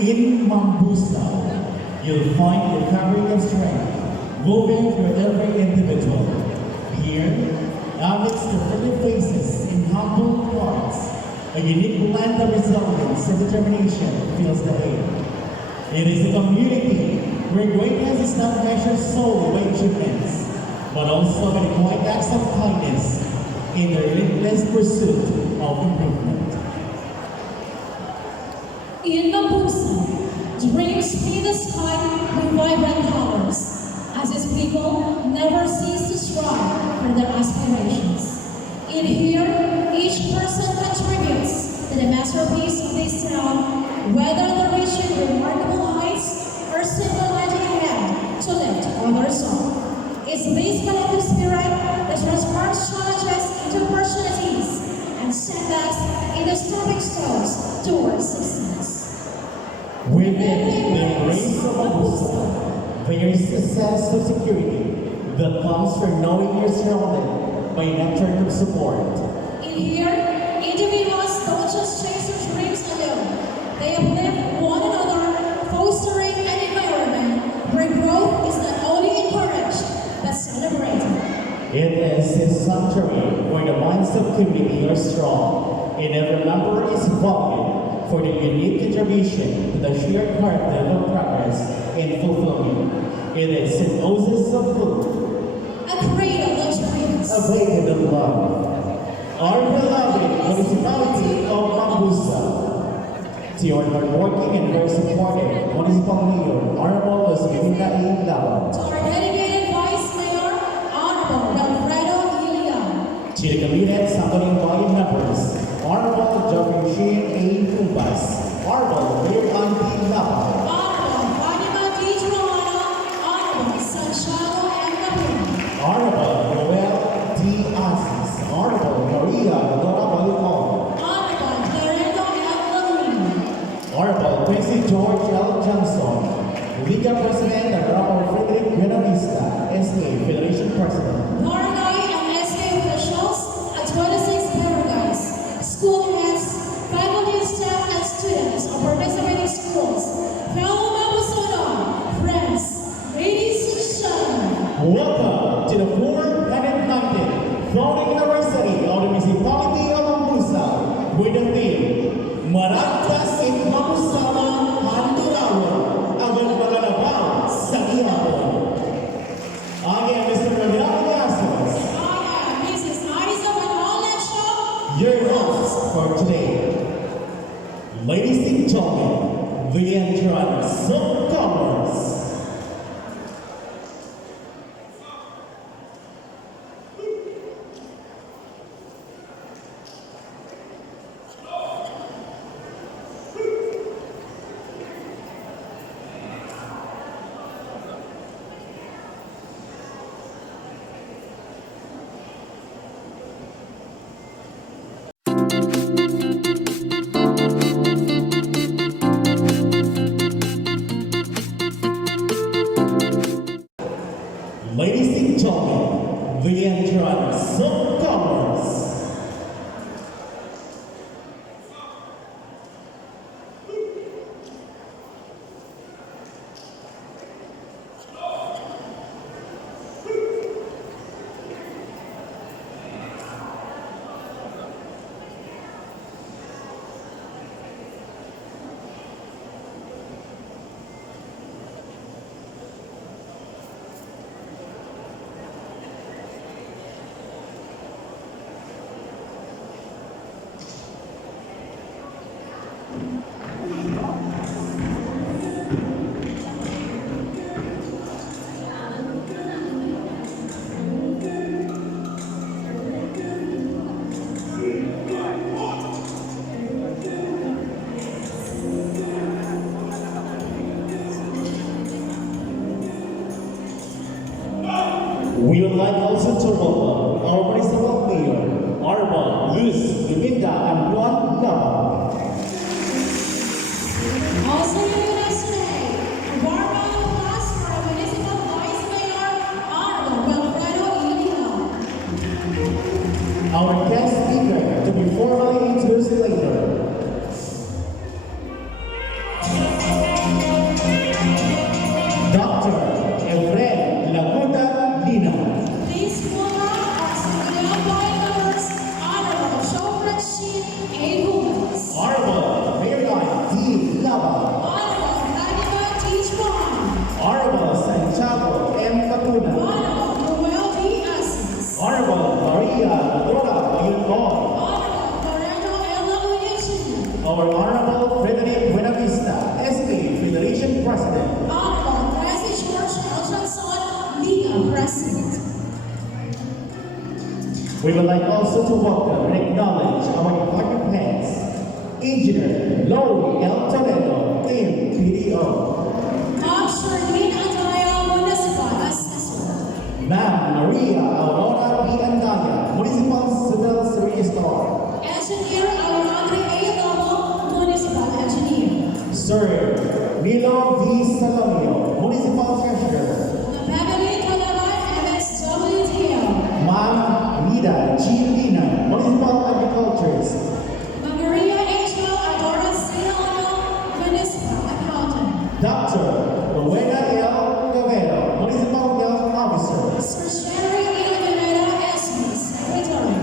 In Mambusa, you'll find the fabric of strength woven through every individual. Here, amidst the friendly faces in humble hearts, a unique blend of resilience and determination fills the air. It is a community where greatness is not measured solely by achievements, but also by the quiet acts of kindness in the relentless pursuit of improvement. In Mabusa, dreams paint the sky with vibrant colors, as its people never cease to strive for their aspirations. In here, each person contributes to the masterpiece of this town, whether they're reaching remarkable heights or simply lending a hand to lift others up. It's this collective spirit that transforms challenges into opportunities and setbacks into stepping stones towards success. Within the embrace of Mabusa, there is a sense of security that comes from knowing you're surrounded by a network of support. In here, individuals don't just chase their dreams alone. They uplift one another, fostering an environment where growth is not only encouraged, but celebrated. It is a sanctuary where the bonds of community are strong, and every member is valued for the unique contribution to the shared heartbeat of progress and fulfillment. It is an oasis of hope, A cradle of dreams. a beacon of love. Our beloved municipality of Mambusa, to your hardworking and very supportive municipal mayor, Honorable Osmelinda A. Lava, To our dedicated Vice Mayor, Honorable Alfredo Ilian. to the committed Sangguniang Bayan members, Honorable Jeffrey Sheen A. Pumbas, Honorable Mayor Andy Lava, Honorable Fatima D. Joanna. Honorable Santiago M. Capone. Honorable Noel D. Asis, Honorable Maria Nora Balucon, Honorable Clarendo L. Lalune. Honorable Quincy George L. Johnson, Liga President and Honorable Frederick Buenavista, SK Federation President, Barangay and SK officials at 26 barangays, school heads, faculty, staff, and students of participating schools, fellow Mabusona, friends, ladies and gentlemen. welcome to the 419th Founding University of the Municipality of Mambusa with the theme, Marantas in Mambusa, Handurawa, Agan Magalabaw sa Ihapon. I am Mr. Rodrigo Gracias, I am Mrs. Isa Manolacho. your host for today. Ladies and gentlemen, the entrance of commerce. Ladies and gentlemen, the entrance of commerce. We would like also to welcome our municipal mayor, Honorable Luz Luminda and Juan Lava. Also here with us today, a warm round of applause for our municipal vice mayor, Honorable Wilfredo Ilian. Our guest speaker to be formally introduced later. our Honorable Frederick Buenavista, SK Federation President. Honorable Francis George Elchanson, Liga President. We would like also to welcome and acknowledge our department heads, Engineer Lori L. Toledo, MPDO, Ma'am Charlene Andayo, Municipal Assessor. Ma'am Maria Aurora B. Andaya, Municipal Civil Service Star, Engineer Alejandro A. Lobo, Municipal Engineer. Sir Milo V. Salomio, Municipal Treasurer, Beverly Calaban, MSWDO. Ma'am Rita G. Lina, Municipal Agriculturist, Maria Angel Adora Silano, Municipal Accountant. Dr. Rowena L. Gavero, Municipal Health Officer, Sir Sherry Iloganero, SB Secretary.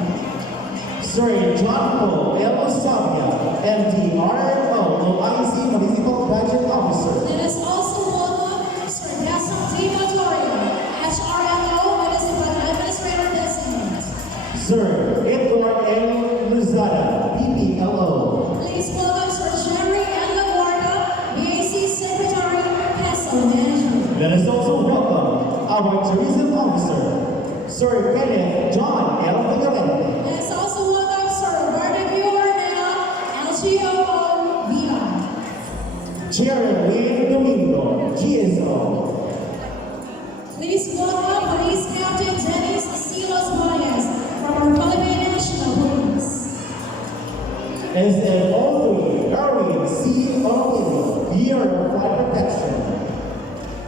Sir John Paul L. Osavia, MDRO, OIC Municipal Budget Officer, Let us also welcome Sir Gaston D. Matorio, HRMO, Municipal Administrator Designate. Sir Edward L. Luzada, PPLO, Please welcome Sir Jerry N. LaGuardia, BAC Secretary, Castle Manager. let us also welcome our tourism officer, Sir Kenneth John L. Figueroa, Let us also welcome Sir Roberto Guarnell, LGOO, VR. Chair Wayne Domingo, GSO, Please welcome Police Captain Dennis Silos Baez from our Philippine National Police. SN03, Erwin C. O'Neill, Bureau of Flight Protection,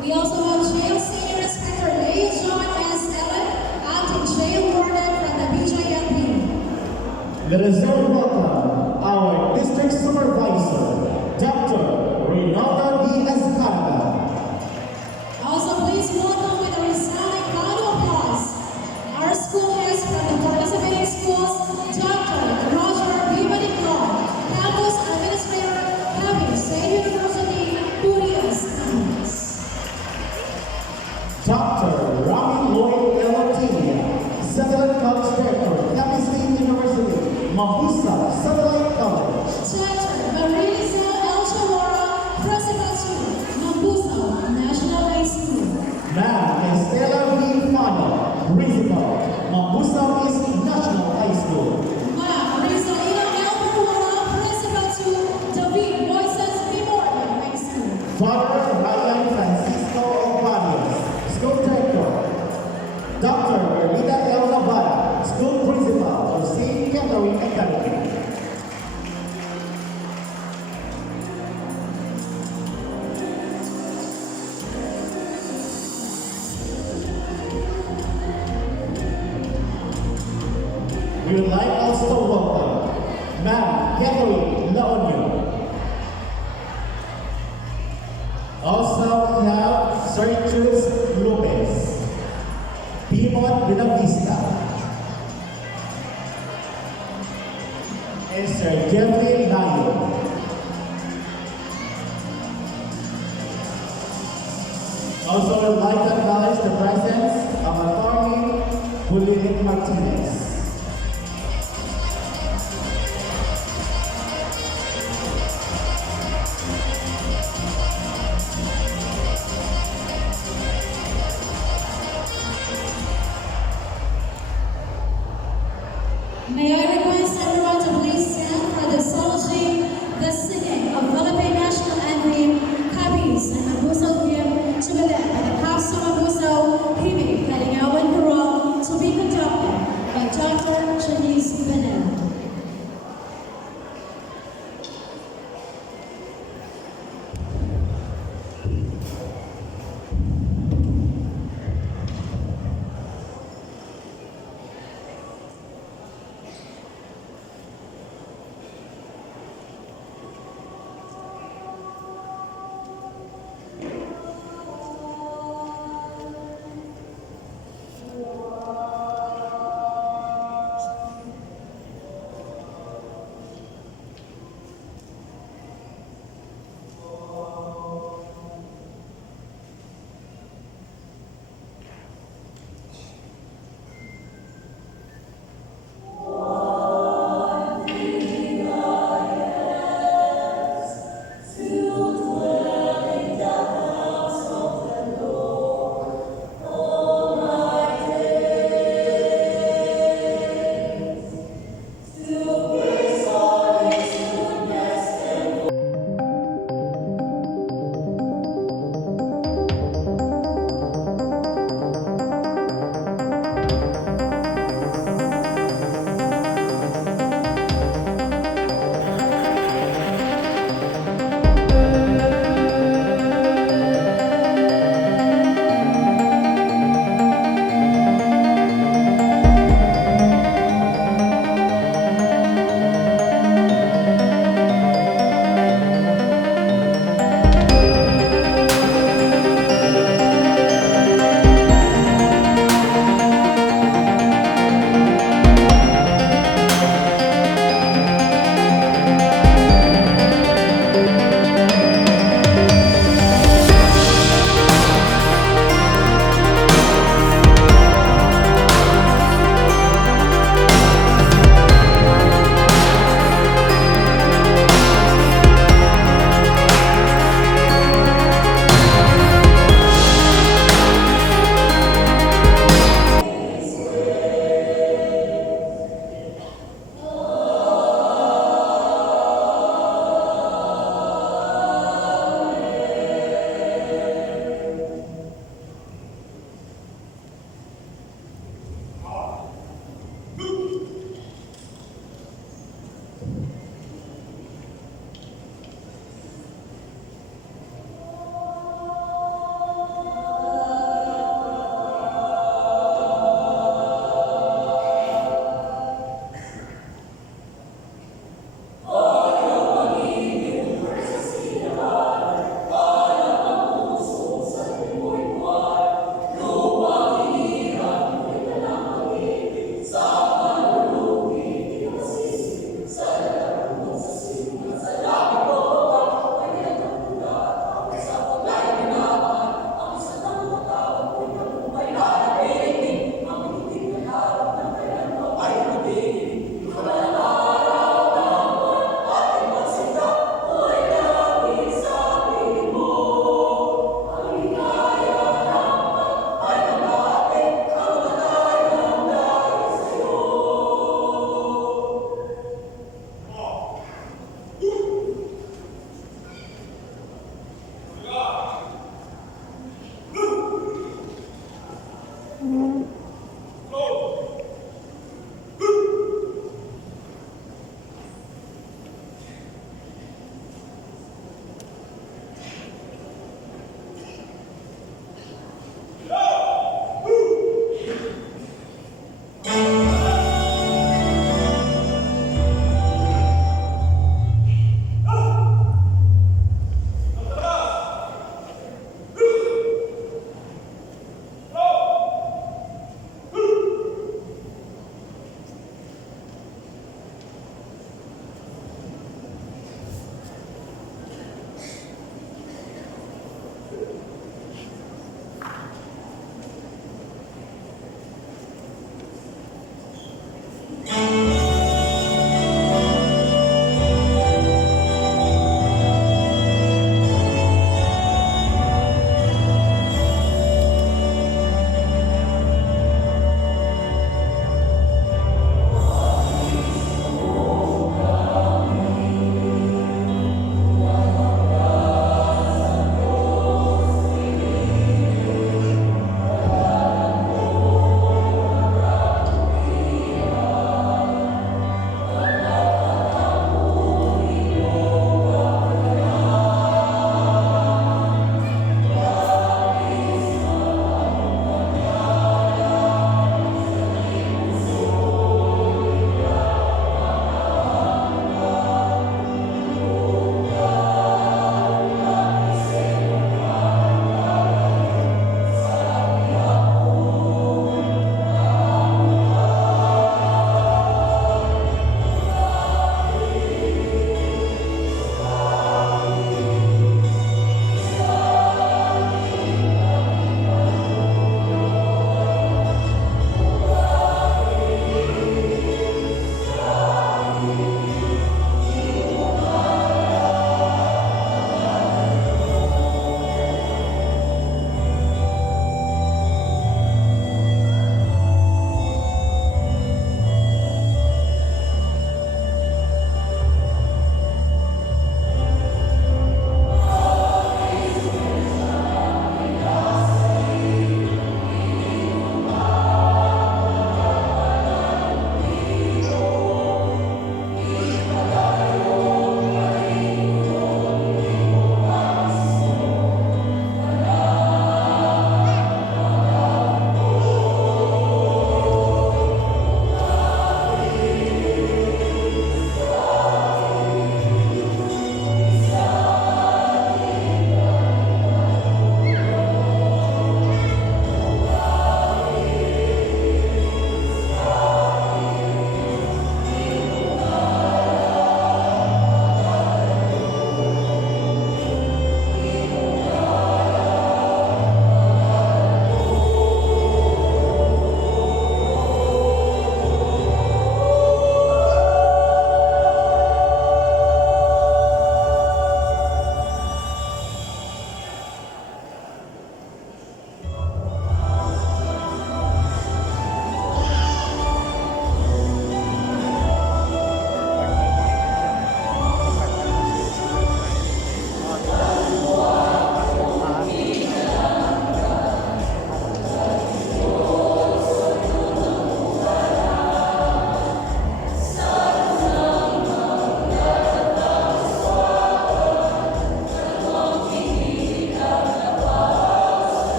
We also have Jail Senior Inspector Leigh John S. Ellen, acting jail warden from the BJMP. let us now welcome our district supervisor, Dr. Reynaldo D. Escada. Also, please welcome with a resounding round of applause our school heads from the participating schools, Dr. Roger B. Manicor, Campus Administrator, Capital State University, Burias Campus. Dr. Rami Lloyd Elatia, Satellite College Director, Capital State University, Mabusa Satellite College. Dr. Marisa L. Chamorro, Principal to Mambusa National High School. Ma'am Estela V. Fano, Principal, Mabusa East National High School. Ma Rizalina L. Peruana, Principal to David Moises Memorial High School. Father Ryan Francisco Obadios, School Director. Dr. Ermita L. Navarra, School Principal of St. Catherine Academy. We would like also to welcome Ma'am Catherine Laonio. Also, we have Sir Cruz Lopez, Piedmont Buenavista, and Sir Jeffrey Lyon. Also, we would like to acknowledge the presence of Attorney Juliet Martinez. May I request everyone to please stand for the Solji, the singing of Philippine National Anthem, Kabis and Mabuso Game to be led by the Kapsa Mabuso, Himi, Kalingawan Kuro, to be conducted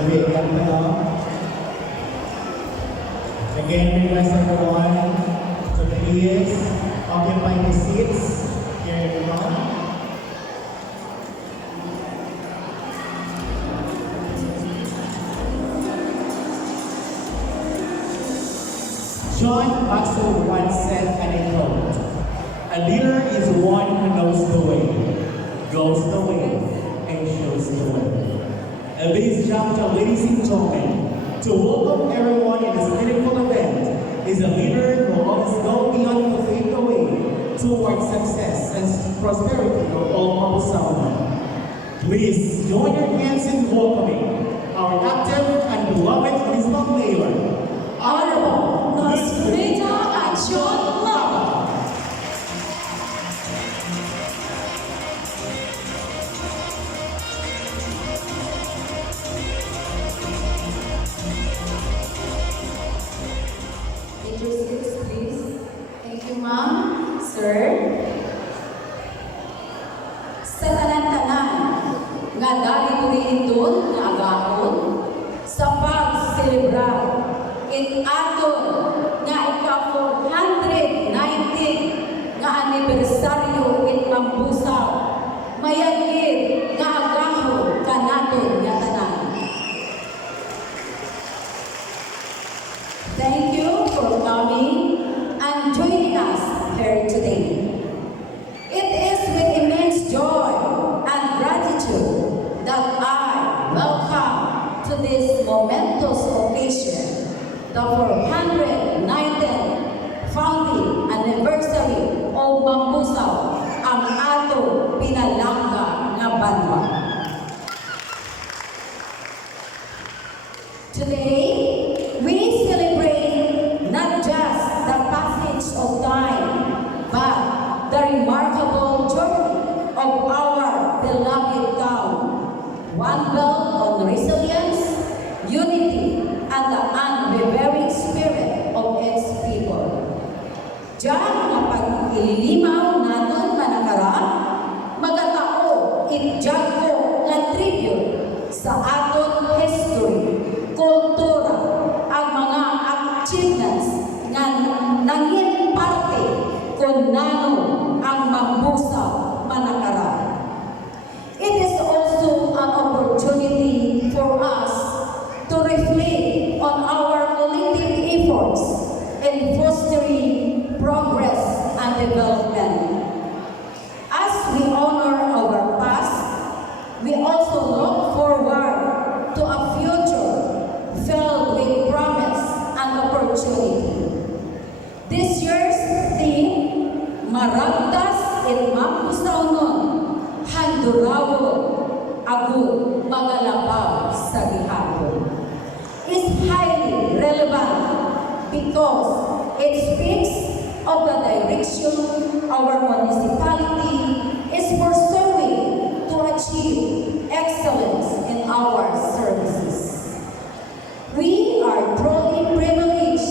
Nag-iiyak pa no? Again, request everyone to please occupy the seats here in front. John Maxwell once said, and I quote, "A leader is one who knows the way, goes the way, and shows the way." At this juncture, ladies and gentlemen, to welcome everyone in this meaningful event is a leader who will always go beyond to pave the way towards success and prosperity of all Mapusaunan. Please join your hands in welcoming our active and beloved Municipal Mayor, Honorable Rita and John Lava. Take your seats, please. Thank you, ma'am, sir. Sa tanan-tanan, nga dali turihiton nga agahon, sa pag-celebrar, in aton nga ika-419 nga anibersaryo in Mambusaw, mayagid nga agahon kanaton nga tanan. Thank you for coming and joining us here today. It is with immense joy and gratitude that I welcome to this momentous occasion, the 419th founding anniversary of Mambusaw, ang ato pinalangga nga banwa. Today, we celebrate not just the passage of time, but the remarkable journey of our beloved town, one built on resilience, unity, and the unwavering spirit of its people. Diyan nga pag-ililimaw naton manakaraan, magatao itjagko nga tribute sa aton history, kultura, ang mga achievements nga nangin parte kung nano ang Mambusaw manakaraan. It is also an opportunity for us to reflect on our collective efforts in fostering progress and development. As we honor our past, we also look forward to a future filled with promise and opportunity. This year's theme, Maragtas in Mapusaunon, Handurawo, Agud, Magalabaw sa Gihapon, is highly relevant because it speaks of the direction our municipality is pursuing to achieve excellence in our services. We are truly privileged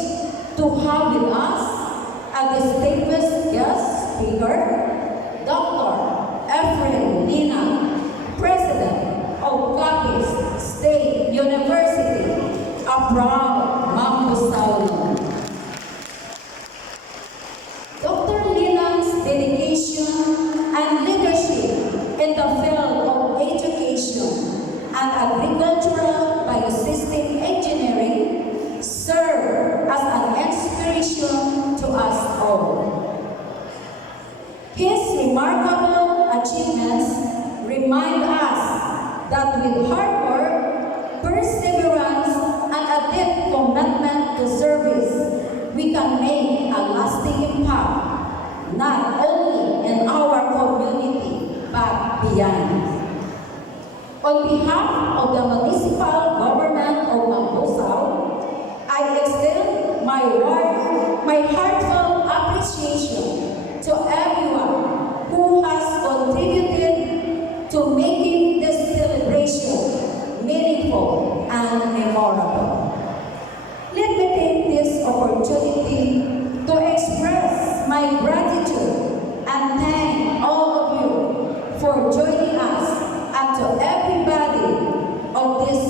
to have with us a distinguished guest speaker, Dr. Efren Lina, President of Capiz State University, a proud Mambusaw. Dr. Lina's dedication and leadership in the field of education and agricultural biosystem engineering serve as an inspiration to us all. His remarkable achievements remind us that with hard work, perseverance, and a deep commitment to service, we can make a lasting impact, not only in our community, but beyond. On behalf of the municipal government of Mambusaw, I extend my heartfelt appreciation to everyone who has contributed to making this celebration meaningful and memorable. Let me take this opportunity to express my gratitude and thank all of you for joining us, and to everybody of this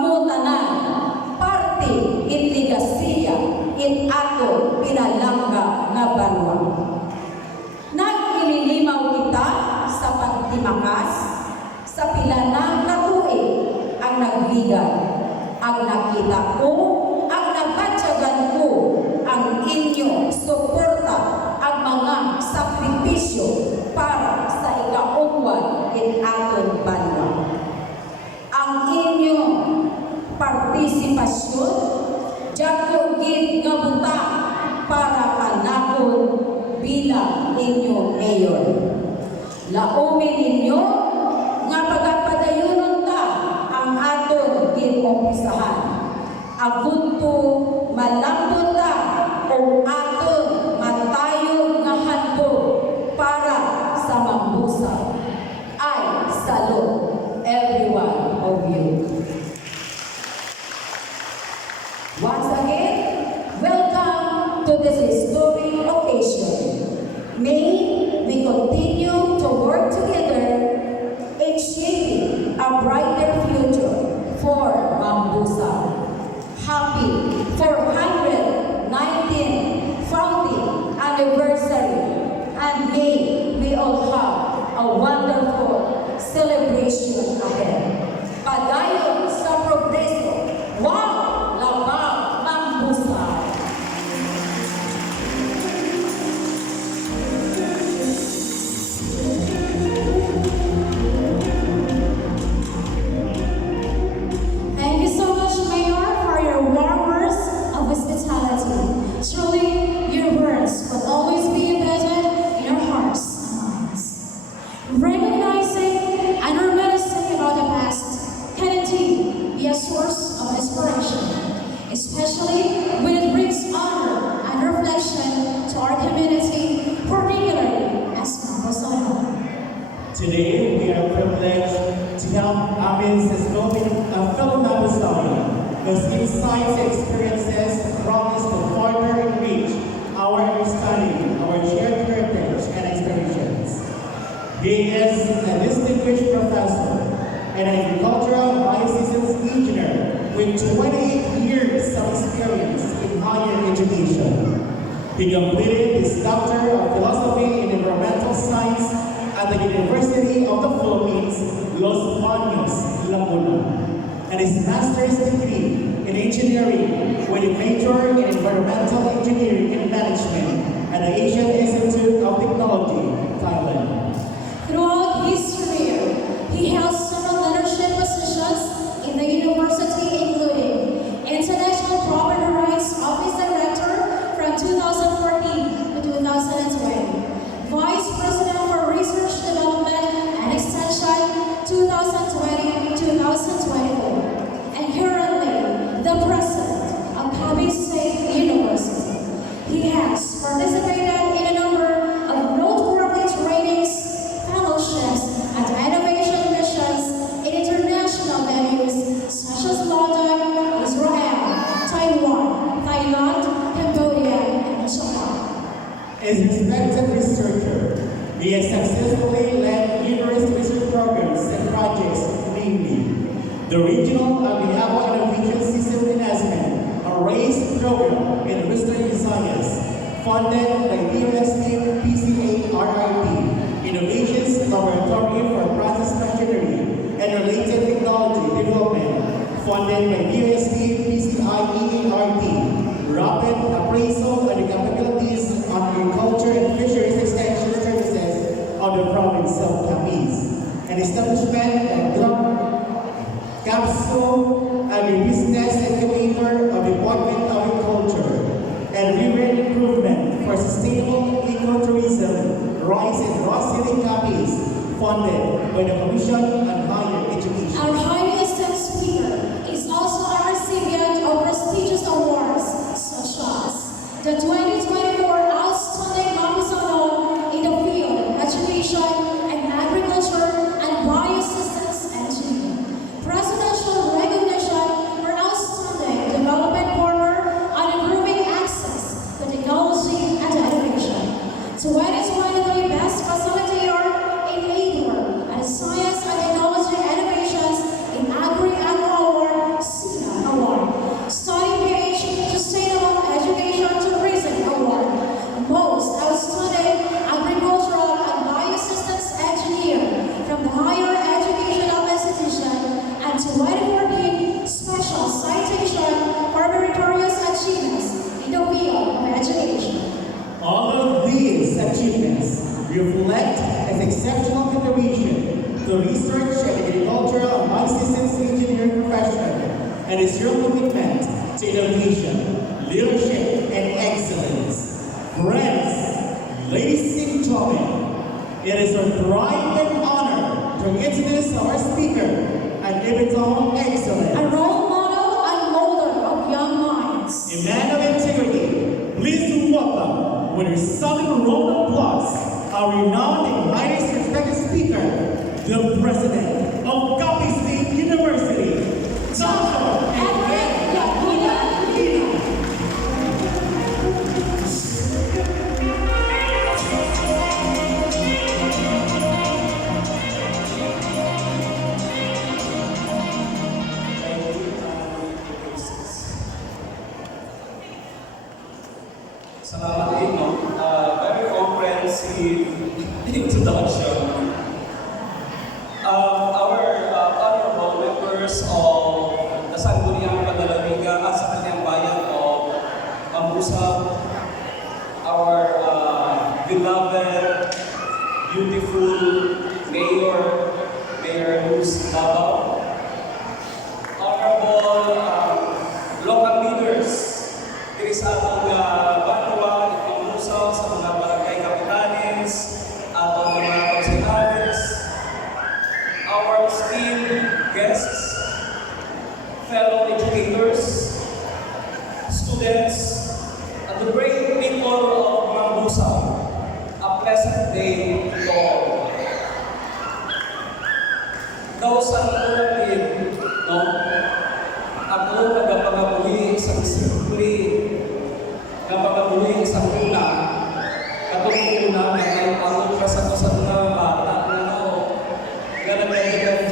Amo tanan, parte in ligasiya, in ato pinalangga nga banwa. Nag-ililimaw kita sa pagtimakas, sa pila ng katuig ang nagligay. Ang nakita ko, ang nabatyagan ko, ang inyo suporta, ang mga sakripisyo para sa ikaungwan in aton banwa. Ang inyong partisipasyon, diyako gid nga butang para kanakon bilang inyong mayor. Laumin ninyo nga pagapadayonon ta ang aton ginumpisahan. Agunto malambot ta o aton matayog nga handog para sa mambusa. I salute every one of you. Once again, welcome to this historic occasion. May we continue to work together in shaping a brighter future for Mambusa. Happy 419th founding anniversary, and may we all have a wonderful celebration ahead. Padayon sa progreso. Wow! Labang Mambusa! Thank you so much, Mayor, for your warm words of hospitality. Truly, your words will always be embedded in our hearts and minds. Recognizing and reminiscing about the past can indeed be a source of inspiration, especially when it brings honor and reflection to our community, particularly as Mambusa. Today, we are privileged to help amidst this fellow Mambusawi whose insights and experiences promise to further enrich our understanding, our shared heritage and aspirations. He is a distinguished professor and an agricultural biosystems engineer with 28 years of experience in higher education. He completed his Doctor of Philosophy in Environmental Science at the University of the Philippines, Los Baños, Laguna, and his Master's degree in Engineering with a major in Environmental Engineering and Management at the Asian Institute of Technology, Thailand. Throughout his career, he held several leadership positions in the university, including International Property Rights Office Director from 2014 to 2020, Vice President for Research Development and Extension 2020-2024, and currently the President of Cavite State University. He has participated in a number of noteworthy trainings, fellowships, and innovation missions in international venues such as London, Israel, Taiwan, Thailand, Cambodia, and Japan. As a respected researcher, he has successfully led numerous research programs and projects, namely the Regional Agriagua Innovation System Enhancement, a RACE program in Western Visayas, funded by DOST PCA RIP, Innovations Laboratory for Process Machinery and Related Technology Development, funded by DOST PCI EART, Rapid Appraisal and Capabilities on Agriculture and Fisheries Extension Services of the province of Capiz, and establishment of Capsule Agribusiness Incubator of Department of Agriculture, and river improvement for sustainable ecotourism, Rice and Ross City Capiz, funded by the Commission on Higher Education. Our highly esteemed speaker is also a recipient of prestigious awards such as the 2024 Outstanding Mambusa Award in the field of education and agriculture and biosystems engineering, presidential recognition for outstanding development partner on improving access to technology and innovation, 2023 Best Facilitator in Labor and Science and Technology Innovations in Agri-Agro Award his exceptional contribution to research and agricultural and licensed engineering profession, and his real commitment to innovation, leadership, and excellence. Friends, ladies and gentlemen, it is our pride and honor to introduce our speaker, an epitome of excellence, A role model and molder of young minds. a man of integrity. Please welcome, with a solid round of applause, our renowned and highly respected speaker, the President of Capiz State University, Dr. Edwin Laguna Lino. Salamat din, no? Very comprehensive introduction. Our honorable members of the Sangguniang Panlalawigan at sa kanyang bayan of Mambusa, our beloved, beautiful Mayor Luz Davao, honorable local leaders, diri sa atong banwa, Mambusa, sa mga barangay kapitanes, atong mga konsehales, our esteemed guests, fellow educators, students, and the great people of Mambusa, a pleasant day to all. Those ang ulit, no? Ako nagpagabuhi sa disiplin, nagpagabuhi sa una, katong una na ay pangod ka sa mga bata na nagpagabuhi ng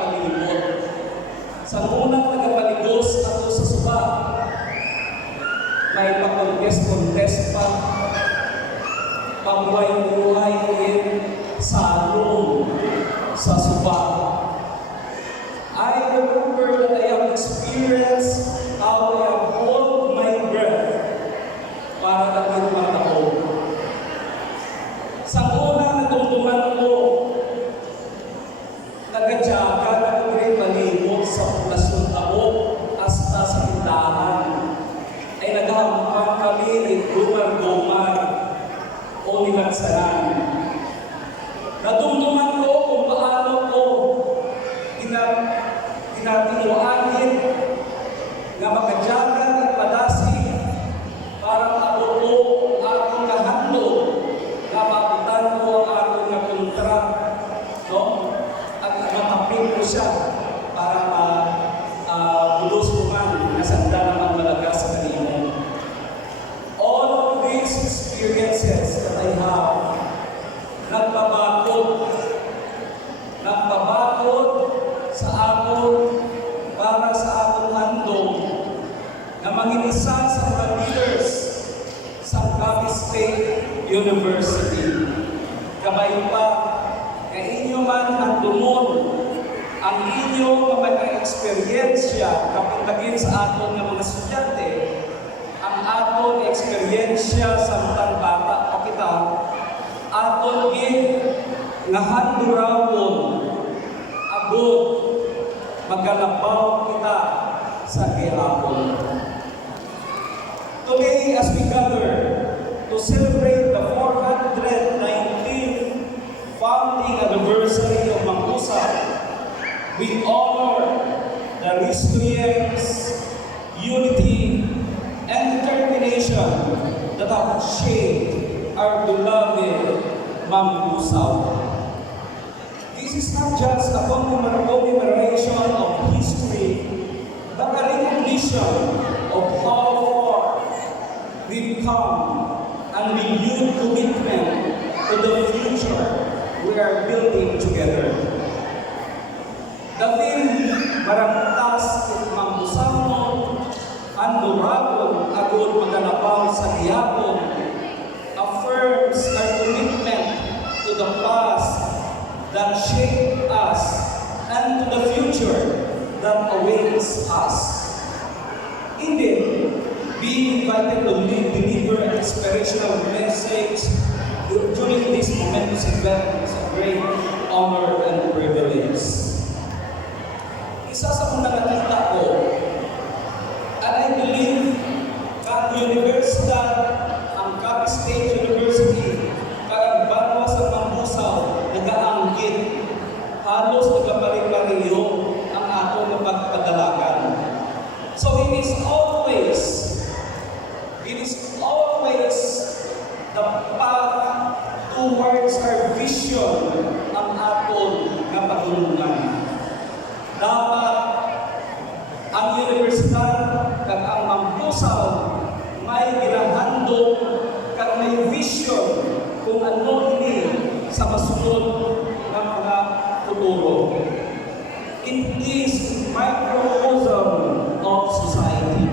palibot. Sa unang nagpaligos ako sa suba, may pakontest pa, pagbuhay-buhay din salong sa suba. I remember that I have experienced how I have hold my breath para naging ako. Sa unang natungtungan ko, nagadyaga na ko rin malimot sa populasyon tao hasta sa tindahan. Ay naghahampan kami ng gumar-gumar o nilansaran. Natungtungan ko kung paano ko tinatinuanin nga makadyagan at padasi para maabot ko ang akong kahandog na maabutan ko ang akong nakontra, no? At matapin ko siya para bulos ko man na sanda naman malaga sa kanino. All of these experiences that I have, nagpabakod sa aton para sa aton handog na manginisa sa mga leaders sa Capiz State University. Kabay pa, kay inyo man handumon ang inyong mga eksperyensya kapitagin sa aton ng mga estudyante, ang aton eksperyensya sa matang bata pa kita, aton nga handurawon abot magkalabaw kita sa gihapon. Today, as we gather to celebrate the 419th founding anniversary of Mambusa, we honor the resilience, unity, and determination that have shaped our beloved Mambusa. This is not just a commemoration of history, but a recognition of how far we've come and renewed commitment to the future we are building together. The film Maragtas at Mambusamon, Handuragon, Agod Maganapaw sa Gihapon affirms our commitment to the past that shaped us and to the future that awaits us. Indeed, being invited to deliver an inspirational message during this momentous event is a great honor and privilege. Isa sa mga nakita ko, and I believe that universidad, ang Capiz State University, kaya banwa sa Mambusaw, nag-aanggit, halos nagpapari-pariyo ang atong pagpadalagan. So it is always the path towards our vision ang aton nga pagulungan. Dapat ang universidad kag ang Mambusaw may ginahandog kag may vision kung ano ini sa masunod nga mga futuro. It is microcosm of society.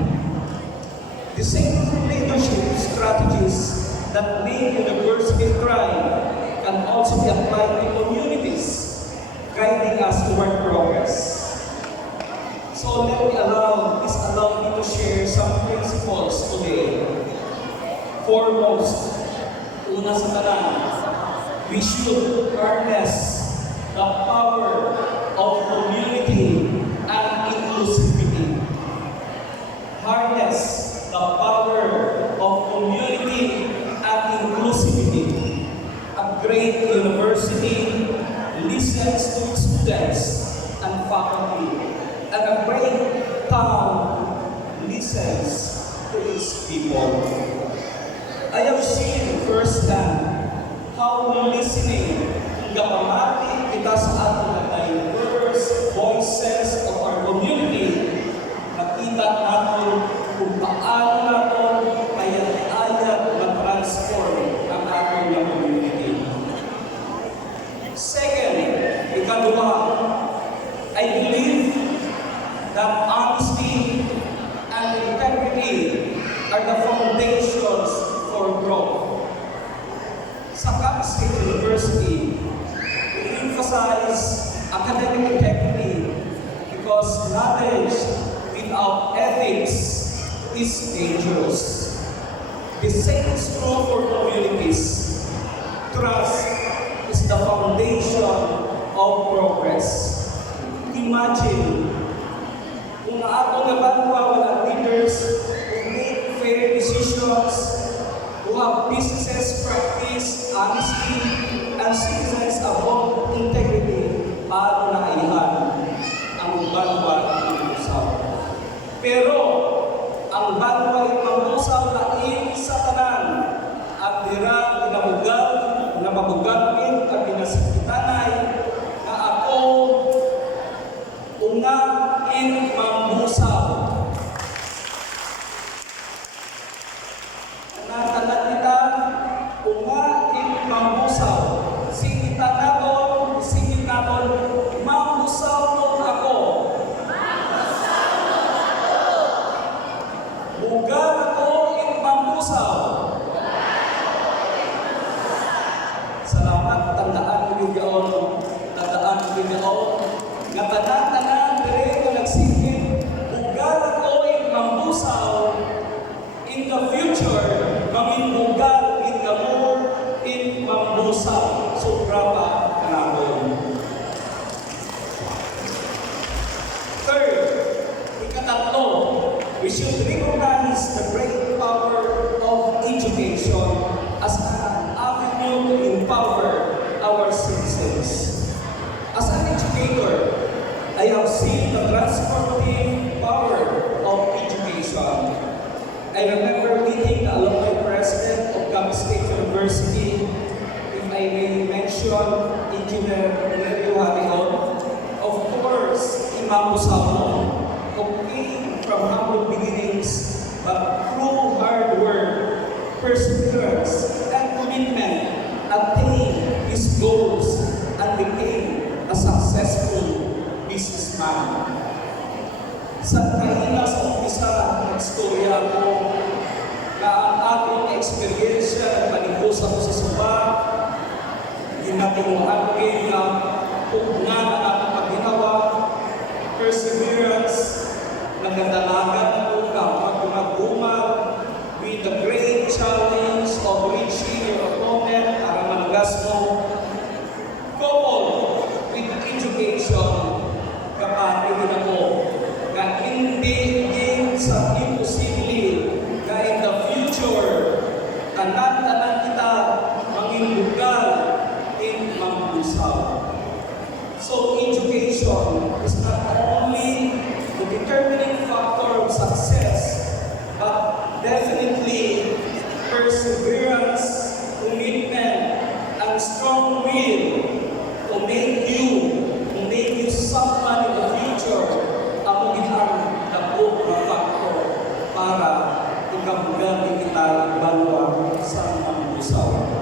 The same leadership strategies that make university thrive can also be applied to communities, guiding us toward progress. So please allow me to share some principles today. Foremost, una sa tanan, we should harness the power of community and inclusivity. Harness the power of community and inclusivity. A great university listens to its students and faculty, and a great town listens to its people. I have seen firsthand how listening gapamati kita sa ating diverse voices of our community, nakita natin kung paano natin kaya-ayat na-transform ang ating community. Second, ikalawa, I believe that honesty and integrity are the foundations for growth. Sa Capiz State University, we emphasize academic integrity because knowledge without ethics is dangerous. The same is true for communities. Trust is the foundation of progress. Imagine kung ato nabanwa wala leaders who make fair decisions, who have businesses practice honesty, and citizens uphold integrity, paano na ihan ang banwa ng Mambusaw. Pero ang banwa ng Mambusaw lain sa tanan at dira ginabugal na mabugalin at pinasikitanay na ako una in Mambusaw. Natalagita una in Mambusaw. Singitan naton, Mambusaw nun ako. Bugal ako in Mambusaw. Salamat, tandaan ko yung gaon. Nga tanan-tanan, dire ko nagsingit. Bugal ako in Mambusaw. In the future, kami bugal in the more in Mambusaw. Sobra pa kanapon. Third, ikatatlo, we should recognize the great power of education as an avenue to empower our citizens. As an educator, I have seen the transformative power of education. I remember meeting the alumni president of Capiz State University, if I may mention Engineer Valerio Harion. Of course, Mambusaw, who came from humble beginnings, but through hard work, perseverance, and commitment, attained his goals and became a successful businessman. Sa kanina sa umpisa ng istorya ko na ang ating eksperyensya at panigusa ko sa suba, hindi natin mahagin na pugnan ang ating pagginawa, perseverance, nagdalagan ko kapag gumagumag with the great challenge of reaching your opponent Mambusaw. So education is not only the determining factor of success, but definitely perseverance, commitment, and strong will to make you someone in the future ang gitang dako na factor para ikabugan kita banwa sa Mambusaw.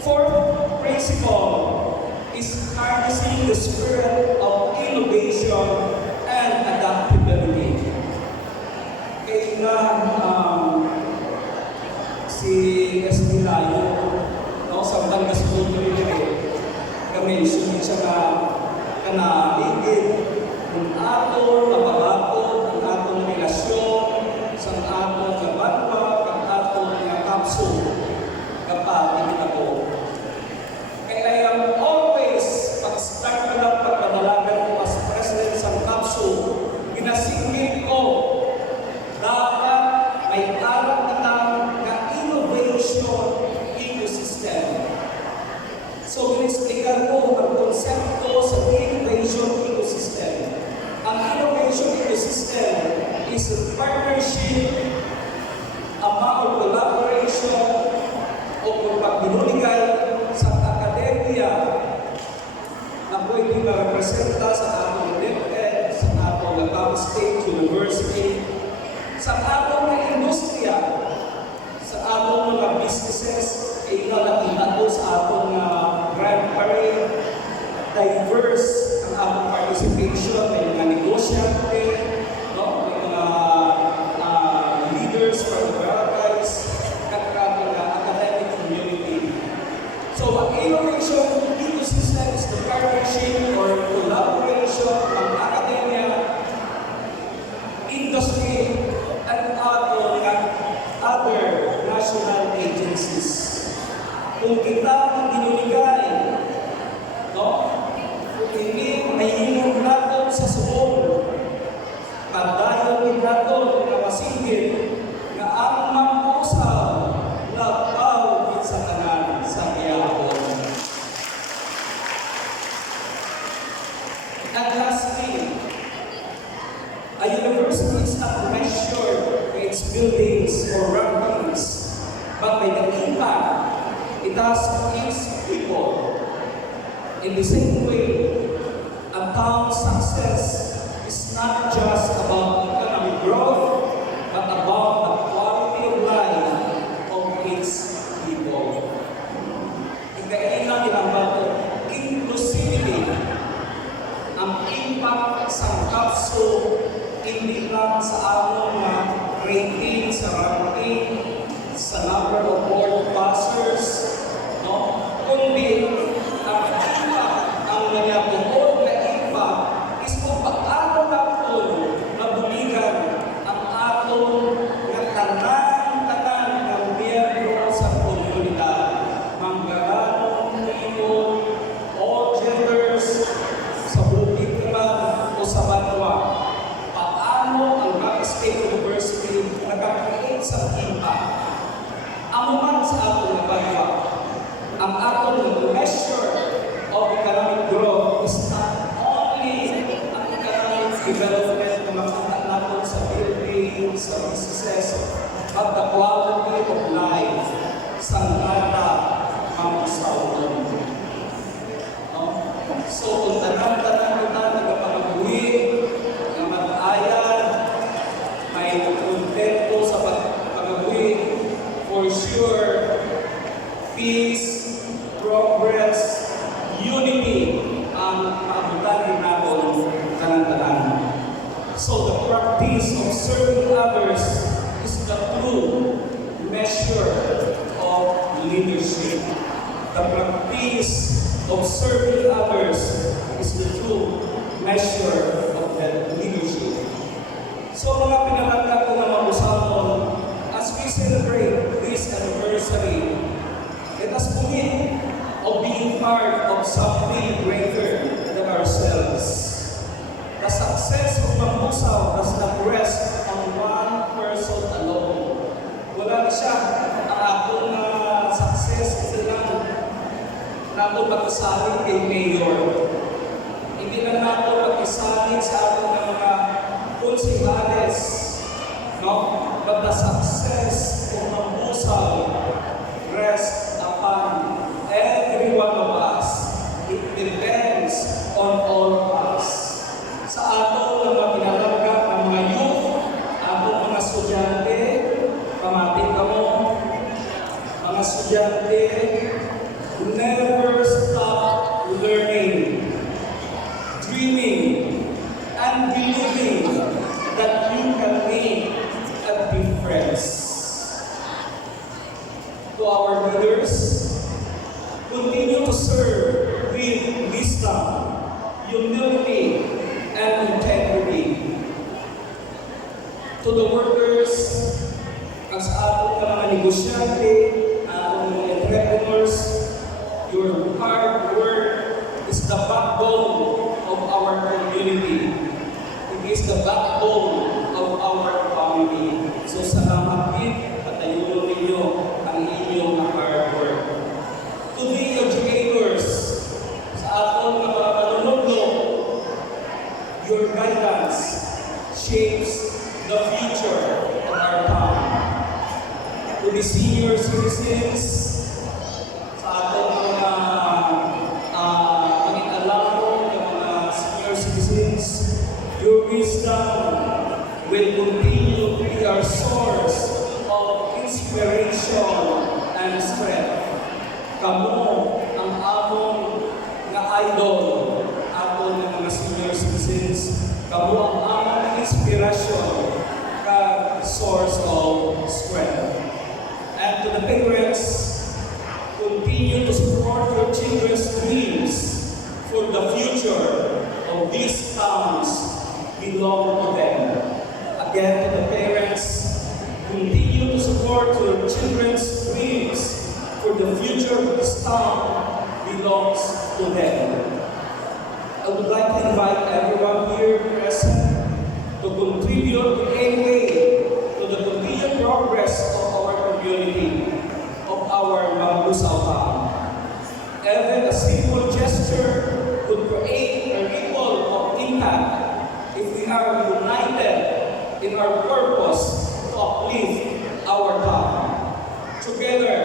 Fourth principle is harnessing the spirit of innovation and adaptability. Kaya nga si S.D. Layo, no, sa Batangas Cultural ka-mention siya na kanabigid ng ato, mababato, ng ato na relasyon, sa ato na banwa, ang ato na kapso, kapag ako. Kaya always, pag-start ka lang pagpadalagan ko as president sa kapso, ginasingin ko, dapat may aral na innovation ecosystem. So, in-explican ko ang konsepto sa innovation ecosystem. Ang innovation ecosystem is a partnership, or collaboration, o pagbinuligay sa akademya na pwede ma-representa sa atong DepEd, sa atong Laguna State University, sa atong industriya, sa atong mga businesses, nakita ko sa atong Grand Parade, diverse ang atong participation, may mga negosyante, no? May mga leaders from the barangays, at atong academic community. So, ang innovation ecosystem is the partnership or collaboration ng academia, industry, and other national agencies. Kung kita ang ginuligay, no? Kung hindi mahihingong natin sa suon, pagdayon din natin na masigit na ang Mambusaw na pawagin sa tanan sa iyahon. And lastly, a university is not measured by its buildings or rankings, but by the impact it has its people. In the same way, a town's success is not just about economic growth, but about the quality of life of its people. Ikainang ginambato, inclusivity, ang impact sa kapso, hindi lang sa among rating, sa ranking, sa number of board passers, no? Kundi ang impact, ang nangyabukod na impact is kung paano natin nabuligan ang atong tanan ng miyembro sa komunidad. Manggaranong, Pinoy, all genders, sa bukid man o sa banwa. Paano ang Batangas State University nag-create sa impact? Amuman sa atong banwa, ang atong measure of economic growth is not only ang economic development na makita natin sa building, sa businesses, but the quality of life sa nata Mambusaw. No? So, kung tanang-tanang kita nagpapagawi, na mag-ayan, may kontento sa pagpagawi, for sure, peace, progress, unity ang maabutan natin tanan-tanan. So the practice of serving others is the true measure of leadership. The practice of serving others is the true measure of that leadership. So mga pinalangga ko na Mambusaw, as we celebrate this anniversary, let us commit of being part of something greater than ourselves. The success of Mambusaw does not rest on one person alone. Wala siya ang atong success kasi lang na nato pagkasalit kay Mayor. Hindi na nato pagkasalit sa ating mga konsihales, no? But the success of Mambusao rests upon every one of us. It depends on all of us. Sa ato ng mga pinalagak ng mga youth, ato mga estudyante, pamating ka mo, mga estudyante, never stop learning, dreaming, and believing that you can make a difference. To our leaders, continue to serve with wisdom, humility, and integrity. To the workers, as atong mga negosyante, atong mga entrepreneurs, your hard work is the backbone of our community. It is the backbone of our family. So salamat din at ayun ninyo ang inyong hard work. To the educators, sa atong mga manunodlo, your guidance shapes the future of our town. To the senior citizens, sa atong mga pangit-alamo ng mga senior citizens, your wisdom will continue to be our source of inspiration and strength. Kamo ang among nga idol, aton ng mga senior citizens. Kamo ang among inspirasyon ka source of strength. And to the parents, continue to support your children's dreams, for the future of these towns belong to them. Again, to the parents, continue to support your children's dreams, for the future of this town belongs to them. I would like to invite everyone here present to contribute in any way to the continued progress of our community, of our Mambusao town. Even a simple gesture could create a ripple of impact if we are united in our purpose to uplift our town. Together,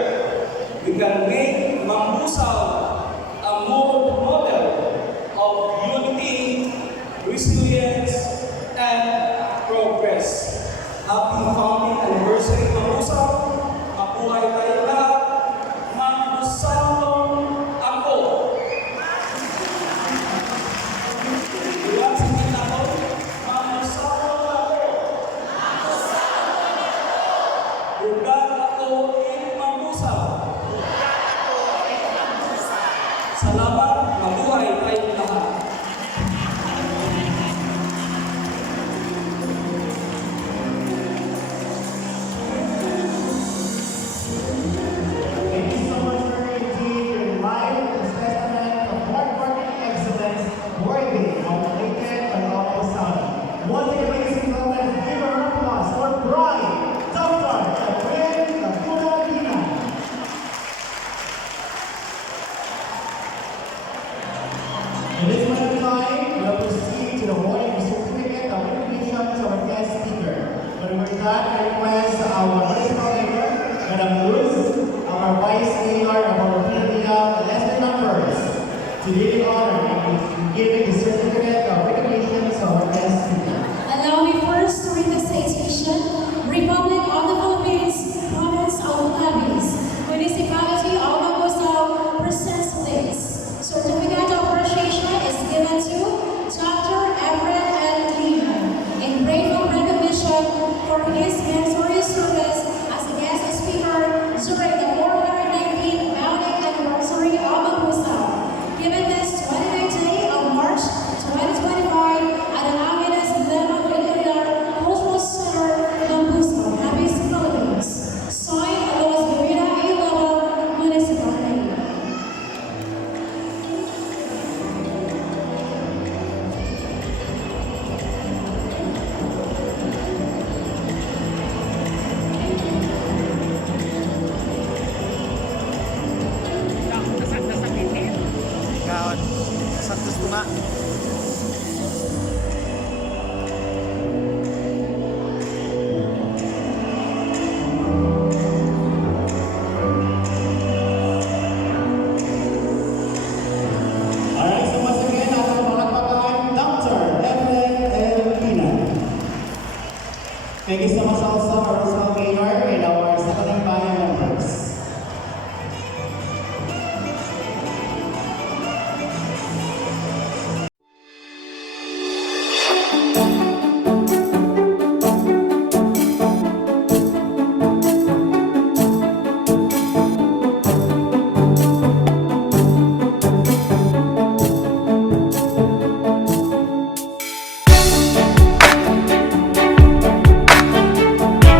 we can make Mambusao a model of unity, resilience, and progress. Happy founding anniversary, Mambusao! Mabuhay tayo lahat! Mambusao ako! Iwan sa kita ko, Mambusao ako! Bugan ako in Mambusao! Salamat, mabuhay tayong lahat. Thank you so much for your team, your life, and testament of hard-working excellence worthy of Lincoln and Mambusao. Once again, ladies and gentlemen, give a round of applause for Bride, Dr. Edwin Laguna Pina. At this point in time, we'll proceed to the awarding of certificate of recognition to our guest speaker. But with that, I request our municipal mayor, Madam Luz, our vice mayor of our Pilipinas, and lesser numbers, to do the honor of giving the certificate of recognition to our guest speaker. Allow me first to read the citation. Republic of the Philippines, Province of Levis, Municipality of Mambusao presents this. Certificate of appreciation is given to Dr. Everett N. Lehman in grateful recognition for his meritorious service as a guest speaker during the 419th founding anniversary of Mambusao. Given this nga